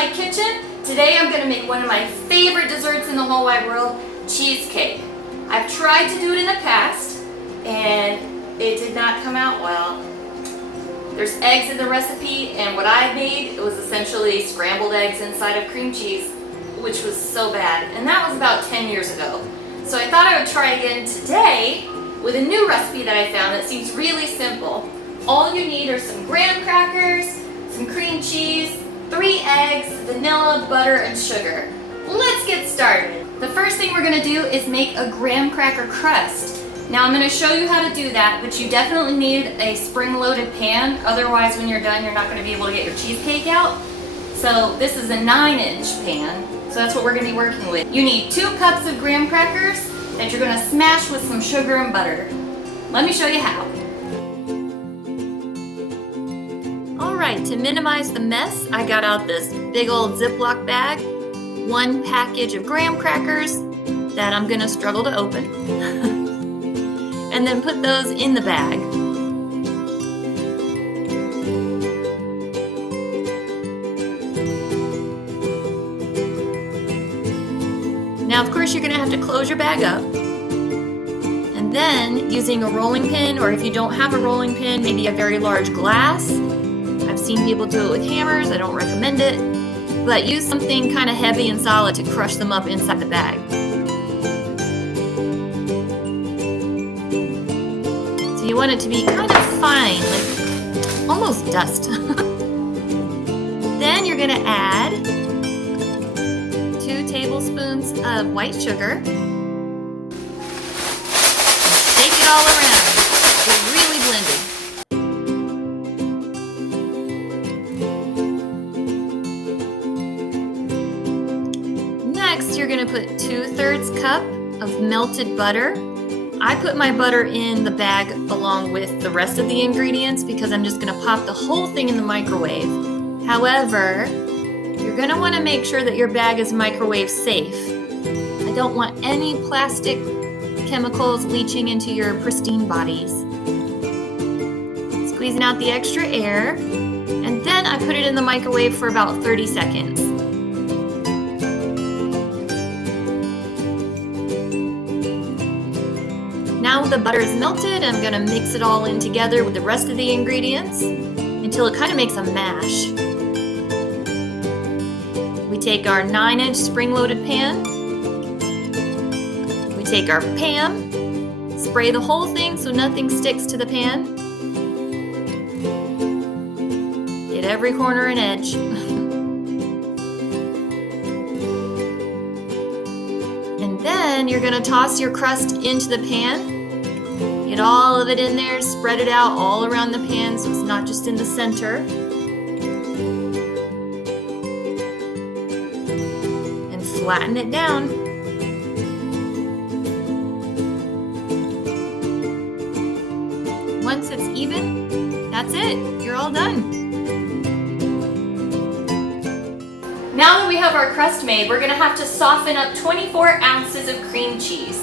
my kitchen. Today I'm going to make one of my favorite desserts in the whole wide world, cheesecake. I've tried to do it in the past and it did not come out well. There's eggs in the recipe, and what I made, it was essentially scrambled eggs inside of cream cheese, which was so bad, and that was about 10 years ago. So I thought I would try again today with a new recipe that I found that seems really simple. All you need are some graham crackers, some cream cheese, 3 eggs, vanilla, butter, and sugar. Let's get started. The first thing we're gonna do is make a graham cracker crust. Now I'm gonna show you how to do that, but you definitely need a spring-loaded pan. Otherwise, when you're done, you're not gonna be able to get your cheesecake out. So this is a 9-inch pan, so that's what we're gonna be working with. You need 2 cups of graham crackers that you're gonna smash with some sugar and butter. Let me show you how. All right, to minimize the mess, I got out this big old Ziploc bag, 1 package of graham crackers that I'm gonna struggle to open. And then put those in the bag. Now, of course, you're gonna have to close your bag up. And then, using a rolling pin, or if you don't have a rolling pin, maybe a very large glass. I've seen people do it with hammers, I don't recommend it. But use something kind of heavy and solid to crush them up inside the bag. So you want it to be kind of fine, like almost dust. Then you're gonna add 2 tablespoons of white sugar. Shake it all around. Get really blended. Next, you're gonna put 2/3 cup of melted butter. I put my butter in the bag along with the rest of the ingredients because I'm just gonna pop the whole thing in the microwave. However, you're gonna wanna make sure that your bag is microwave safe. I don't want any plastic chemicals leaching into your pristine bodies. Squeezing out the extra air, and then I put it in the microwave for about 30 seconds. Now the butter is melted, I'm gonna mix it all in together with the rest of the ingredients until it kind of makes a mash. We take our 9-inch spring-loaded pan. We take our pan, spray the whole thing so nothing sticks to the pan. Get every corner and edge. And then you're gonna toss your crust into the pan. Get all of it in there, spread it out all around the pan so it's not just in the center. And flatten it down. Once it's even, that's it. You're all done. Now that we have our crust made, we're gonna have to soften up 24 ounces of cream cheese.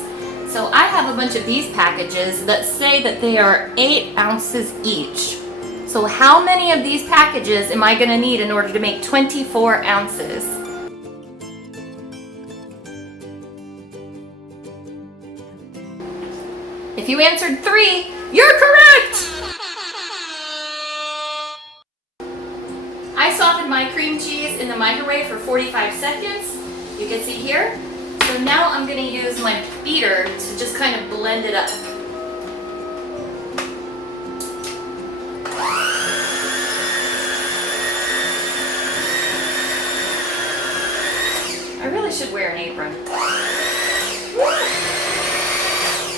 So I have a bunch of these packages that say that they are 8 ounces each. So how many of these packages am I gonna need in order to make 24 ounces? If you answered 3, you're correct! I softened my cream cheese in the microwave for 45 seconds. You can see here. So now I'm going to use my beater to just kind of blend it up. I really should wear an apron.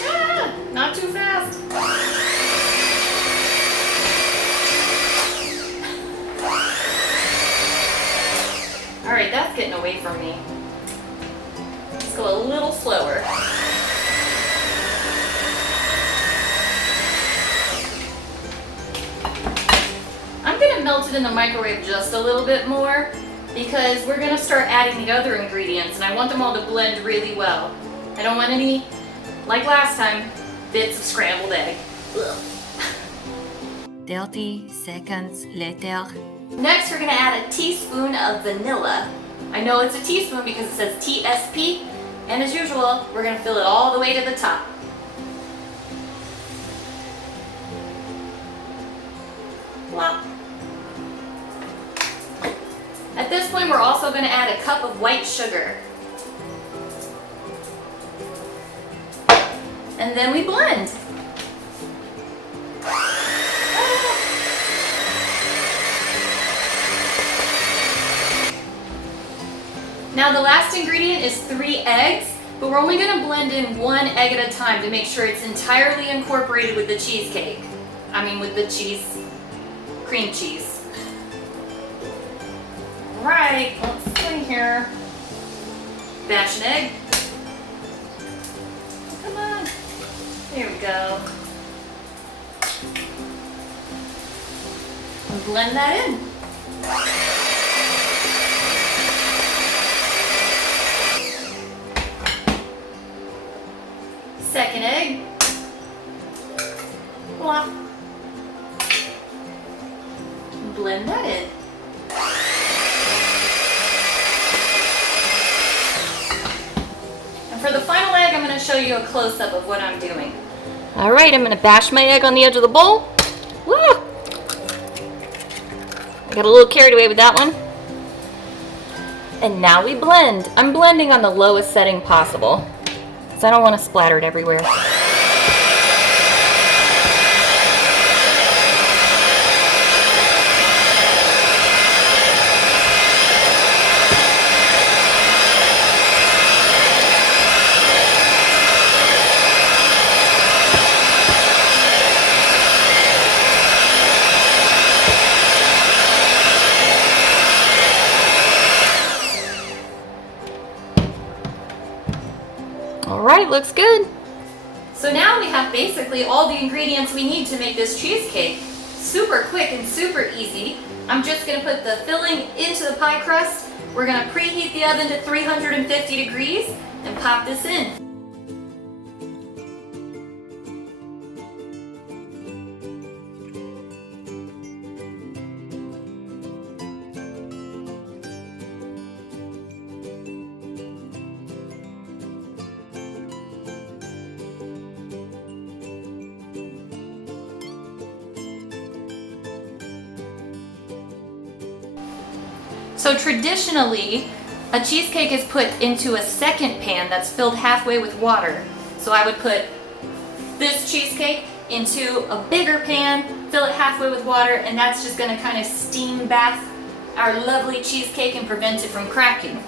Ah, not too fast. All right, that's getting away from me. Let's go a little slower. I'm gonna melt it in the microwave just a little bit more because we're gonna start adding the other ingredients and I want them all to blend really well. I don't want any, like last time, bits of scrambled egg. Ugh. 30 seconds later. Next, we're gonna add a teaspoon of vanilla. I know it's a teaspoon because it says TSP, and as usual, we're gonna fill it all the way to the top. Plop. At this point, we're also gonna add a cup of white sugar. And then we blend. Now the last ingredient is 3 eggs, but we're only gonna blend in 1 egg at a time to make sure it's entirely incorporated with the cheesecake. I mean with the cream cheese. All right, let's see here. Bash an egg. Come on. There we go. And blend that in. Second egg. Voila. Blend that in. And for the final egg, I'm going to show you a close-up of what I'm doing. All right, I'm going to bash my egg on the edge of the bowl. Woo! I got a little carried away with that one. And now we blend. I'm blending on the lowest setting possible, because I don't want to splatter it everywhere. All right, looks good. So now we have basically all the ingredients we need to make this cheesecake. Super quick and super easy. I'm just gonna put the filling into the pie crust. We're gonna preheat the oven to 350 degrees and pop this in. So traditionally, a cheesecake is put into a second pan that's filled halfway with water. So I would put this cheesecake into a bigger pan, fill it halfway with water, and that's just gonna kind of steam bath our lovely cheesecake and prevent it from cracking.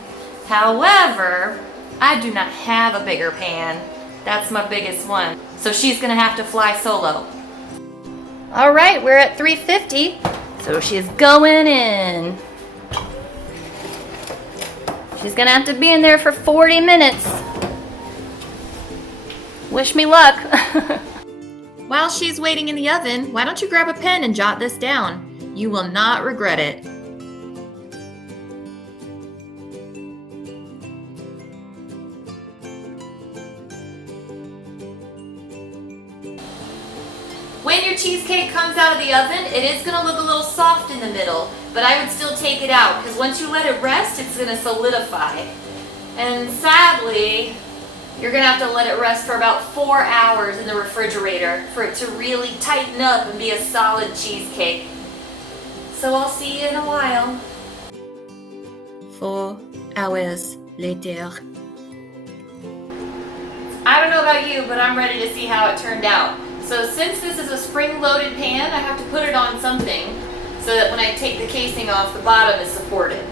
However, I do not have a bigger pan. That's my biggest one. So she's gonna have to fly solo. All right, we're at 350, so she's going in. She's gonna have to be in there for 40 minutes. Wish me luck. While she's waiting in the oven, why don't you grab a pen and jot this down? You will not regret it. When your cheesecake comes out of the oven, it is gonna look a little soft in the middle, but I would still take it out because once you let it rest, it's gonna solidify. And sadly, you're gonna have to let it rest for about 4 hours in the refrigerator for it to really tighten up and be a solid cheesecake. So I'll see you in a while. 4 hours later. I don't know about you, but I'm ready to see how it turned out. So since this is a spring-loaded pan, I have to put it on something so that when I take the casing off, the bottom is supported.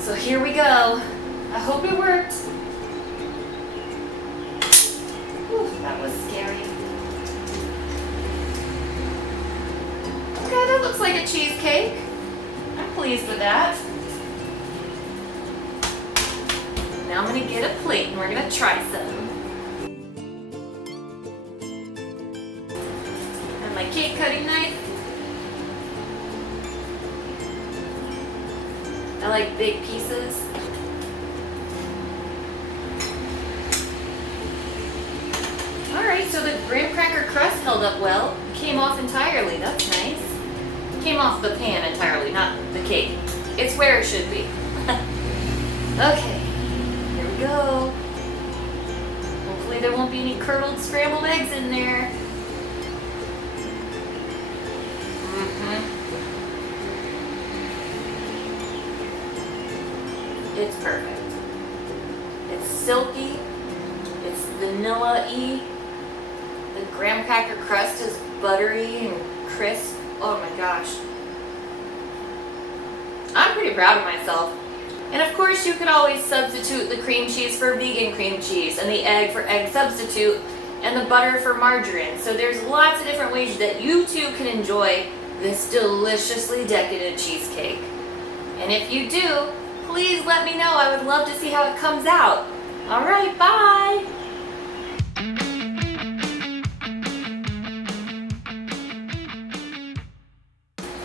So here we go. I hope it worked. Whew, that was scary. Okay, that looks like a cheesecake. I'm pleased with that. Now I'm gonna get a plate and we're gonna try some. And my cake cutting knife. I like big pieces. Alright, so the graham cracker crust held up well. It came off entirely, that's nice. came off the pan entirely, not the cake. It's where it should be. Okay, here we go. Hopefully there won't be any curdled scrambled eggs in there. It's perfect. It's silky. It's vanilla-y. The graham cracker crust is buttery and crisp. Oh my gosh. I'm pretty proud of myself. And of course you could always substitute the cream cheese for vegan cream cheese and the egg for egg substitute and the butter for margarine. So there's lots of different ways that you too can enjoy this deliciously decadent cheesecake. And if you do, please let me know. I would love to see how it comes out. All right, bye.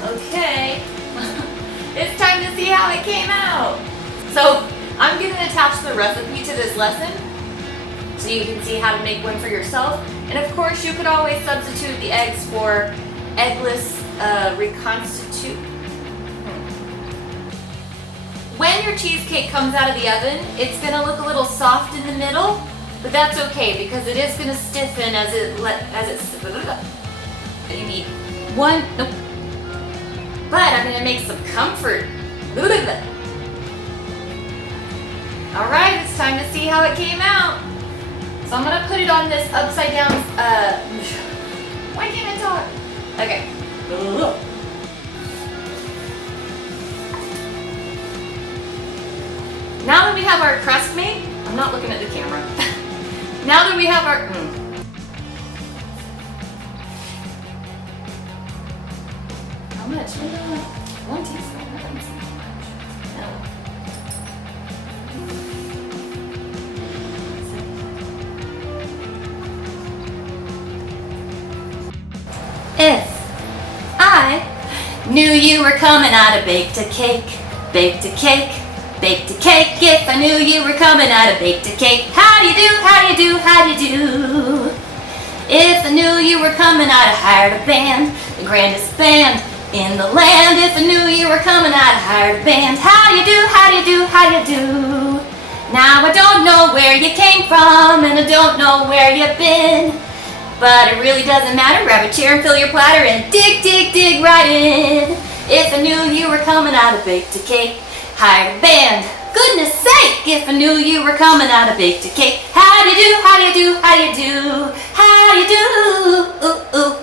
Okay, it's time to see how it came out. So I'm going to attach the recipe to this lesson so you can see how to make one for yourself. And of course you could always substitute the eggs for eggless reconstitute. When your cheesecake comes out of the oven, it's going to look a little soft in the middle, but that's okay because it is going to stiffen as you need one. Nope. But I'm going to make some comfort. Alright, it's time to see how it came out. So I'm going to put it on this upside down, why can't I talk? Okay. Now that we have our crust made, I'm not looking at the camera. Now that we have our, how much? One teaspoon. That doesn't seem much. No. If I knew you were coming, I'd have baked a cake, baked a cake, baked a cake. If I knew you were coming, I'd have baked a cake. How do you do, how do you do, how do you do? If I knew you were coming, I'd have hired a band, the grandest band in the land. If I knew you were coming, I'd have hired a band. How do you do, how do you do, how do you do? Now I don't know where you came from, and I don't know where you've been. But it really doesn't matter. Grab a chair and fill your platter and dig, dig, dig right in. If I knew you were coming, I'd have baked a cake, hired a band. Goodness sake, if I knew you were coming, I'd have baked a cake. How do you do, how do you do, how do you do, how do you do, ooh, ooh.